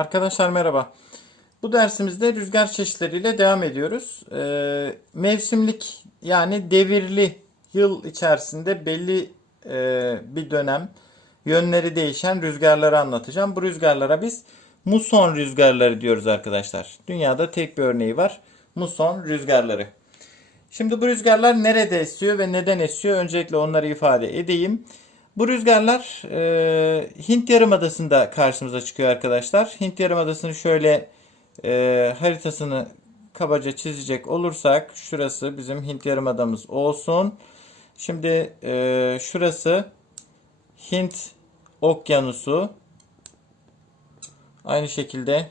Arkadaşlar merhaba. Bu dersimizde rüzgar çeşitleriyle devam ediyoruz. Ee, mevsimlik yani devirli yıl içerisinde belli e, bir dönem yönleri değişen rüzgarları anlatacağım. Bu rüzgarlara biz muson rüzgarları diyoruz arkadaşlar. Dünyada tek bir örneği var. Muson rüzgarları. Şimdi bu rüzgarlar nerede esiyor ve neden esiyor? Öncelikle onları ifade edeyim. Bu rüzgarlar e, Hint Yarımadası'nda karşımıza çıkıyor arkadaşlar. Hint Yarımadası'nın şöyle e, haritasını kabaca çizecek olursak şurası bizim Hint Yarımadamız olsun. Şimdi e, şurası Hint Okyanusu. Aynı şekilde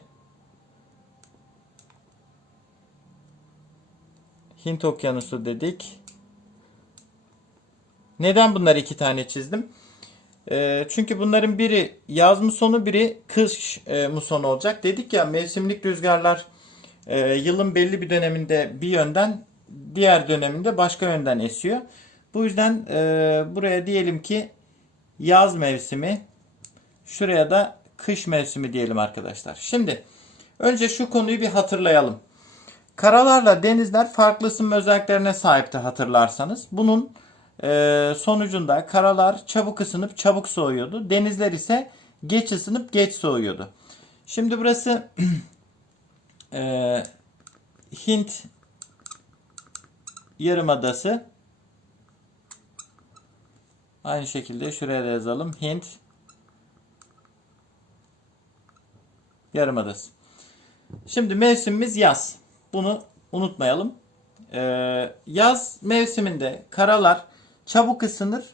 Hint Okyanusu dedik. Neden bunları iki tane çizdim? E, çünkü bunların biri yaz musonu biri kış e, musonu olacak. Dedik ya mevsimlik rüzgarlar e, yılın belli bir döneminde bir yönden diğer döneminde başka yönden esiyor. Bu yüzden e, buraya diyelim ki yaz mevsimi şuraya da kış mevsimi diyelim arkadaşlar. Şimdi önce şu konuyu bir hatırlayalım. Karalarla denizler farklı ısınma özelliklerine sahipti hatırlarsanız. Bunun sonucunda karalar çabuk ısınıp çabuk soğuyordu. Denizler ise geç ısınıp geç soğuyordu. Şimdi burası e, Hint Yarımadası. Aynı şekilde şuraya da yazalım. Hint Yarımadası. Şimdi mevsimimiz yaz. Bunu unutmayalım. Ee, yaz mevsiminde karalar çabuk ısınır.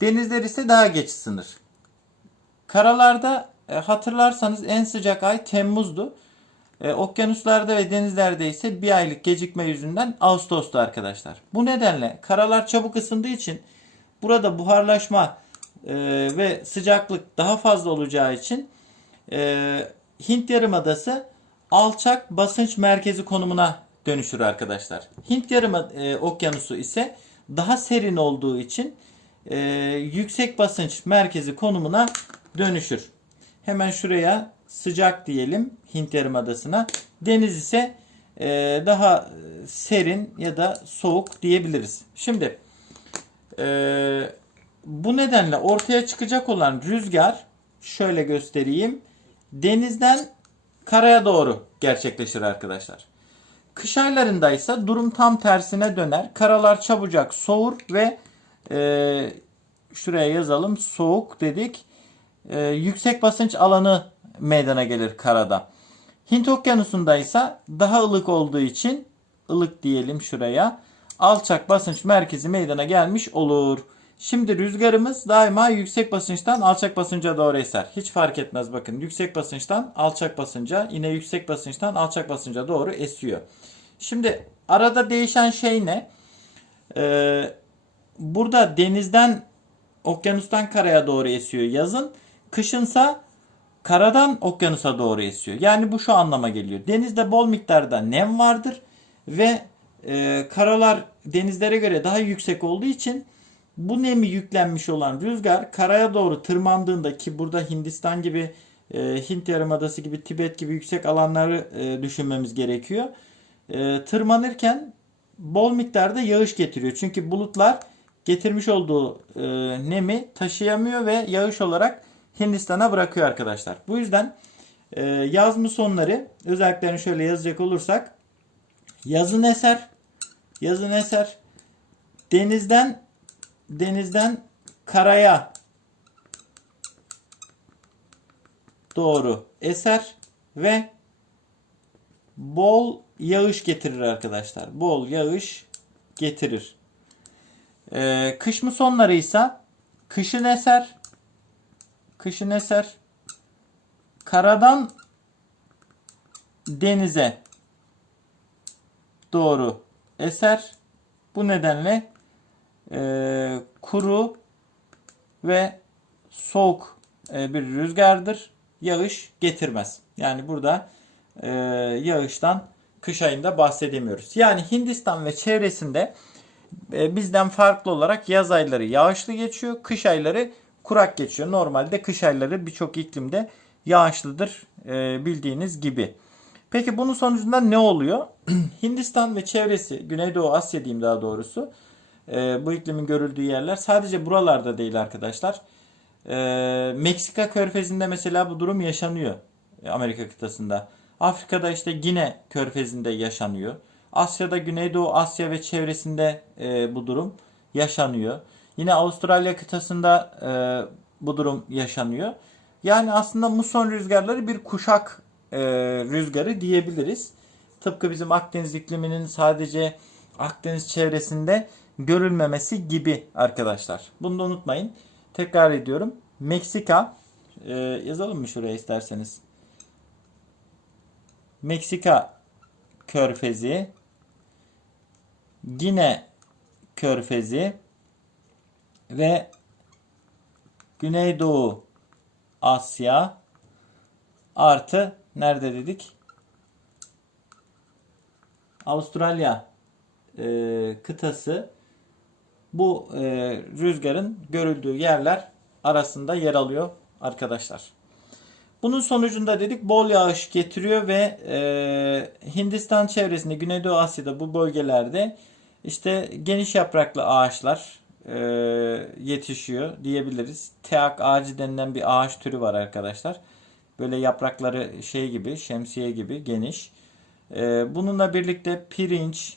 Denizler ise daha geç ısınır. Karalarda e, hatırlarsanız en sıcak ay Temmuz'du. E, okyanuslarda ve denizlerde ise bir aylık gecikme yüzünden Ağustos'tu arkadaşlar. Bu nedenle karalar çabuk ısındığı için burada buharlaşma e, ve sıcaklık daha fazla olacağı için Hint Yarımadası alçak basınç merkezi konumuna dönüşür arkadaşlar. Hint Yarımı e, Okyanusu ise daha serin olduğu için e, yüksek basınç merkezi konumuna dönüşür. Hemen şuraya sıcak diyelim Hint Yarımadası'na. Deniz ise e, daha serin ya da soğuk diyebiliriz. Şimdi e, bu nedenle ortaya çıkacak olan rüzgar şöyle göstereyim. Denizden karaya doğru gerçekleşir arkadaşlar. Kış aylarında ise durum tam tersine döner. Karalar çabucak soğur ve e, şuraya yazalım soğuk dedik. E, yüksek basınç alanı meydana gelir karada. Hint Okyanusu'nda ise daha ılık olduğu için ılık diyelim şuraya. Alçak basınç merkezi meydana gelmiş olur. Şimdi rüzgarımız daima yüksek basınçtan alçak basınca doğru eser. Hiç fark etmez bakın. Yüksek basınçtan alçak basınca yine yüksek basınçtan alçak basınca doğru esiyor. Şimdi arada değişen şey ne? Ee, burada denizden okyanustan karaya doğru esiyor yazın. Kışınsa karadan okyanusa doğru esiyor. Yani bu şu anlama geliyor. Denizde bol miktarda nem vardır ve e, karalar denizlere göre daha yüksek olduğu için bu nemi yüklenmiş olan rüzgar karaya doğru tırmandığında ki burada Hindistan gibi e, Hint Yarımadası gibi Tibet gibi yüksek alanları e, düşünmemiz gerekiyor. E, tırmanırken bol miktarda yağış getiriyor. Çünkü bulutlar getirmiş olduğu e, nemi taşıyamıyor ve yağış olarak Hindistan'a bırakıyor arkadaşlar. Bu yüzden e, yaz musonları özelliklerini şöyle yazacak olursak yazın eser yazın eser denizden denizden karaya doğru eser ve bol yağış getirir arkadaşlar. Bol yağış getirir. Ee, kış musonları ise kışın eser kışın eser karadan denize doğru eser. Bu nedenle e, kuru ve soğuk e, bir rüzgardır. Yağış getirmez. Yani burada e, yağıştan kış ayında bahsedemiyoruz. Yani Hindistan ve çevresinde e, bizden farklı olarak yaz ayları yağışlı geçiyor. Kış ayları kurak geçiyor. Normalde kış ayları birçok iklimde yağışlıdır e, bildiğiniz gibi. Peki bunun sonucunda ne oluyor? Hindistan ve çevresi, Güneydoğu Asya diyeyim daha doğrusu. E, bu iklimin görüldüğü yerler sadece buralarda değil arkadaşlar. E, Meksika körfezinde mesela bu durum yaşanıyor. e, Amerika kıtasında. Afrika'da işte Gine körfezinde yaşanıyor. Asya'da Güneydoğu Asya ve çevresinde e, bu durum yaşanıyor. Yine Avustralya kıtasında e, bu durum yaşanıyor. Yani aslında muson rüzgarları bir kuşak e, rüzgarı diyebiliriz. Tıpkı bizim Akdeniz ikliminin sadece Akdeniz çevresinde görülmemesi gibi arkadaşlar. Bunu da unutmayın. Tekrar ediyorum. Meksika e, yazalım mı şuraya isterseniz? Meksika körfezi, Gine körfezi ve Güneydoğu Asya artı nerede dedik? Avustralya e, kıtası bu e, rüzgarın görüldüğü yerler arasında yer alıyor arkadaşlar. Bunun sonucunda dedik bol yağış getiriyor ve e, Hindistan çevresinde Güneydoğu Asya'da bu bölgelerde işte geniş yapraklı ağaçlar e, yetişiyor diyebiliriz. Teak ağacı denilen bir ağaç türü var arkadaşlar. Böyle yaprakları şey gibi şemsiye gibi geniş. E, bununla birlikte pirinç,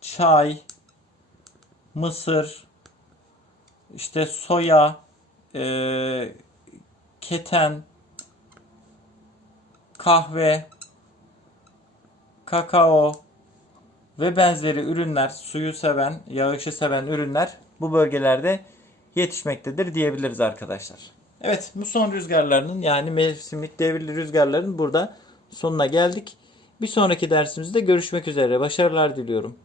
çay, mısır, işte soya, e, keten, kahve, kakao ve benzeri ürünler, suyu seven, yağışı seven ürünler bu bölgelerde yetişmektedir diyebiliriz arkadaşlar. Evet, muson rüzgarlarının yani mevsimlik devirli rüzgarların burada sonuna geldik. Bir sonraki dersimizde görüşmek üzere. Başarılar diliyorum.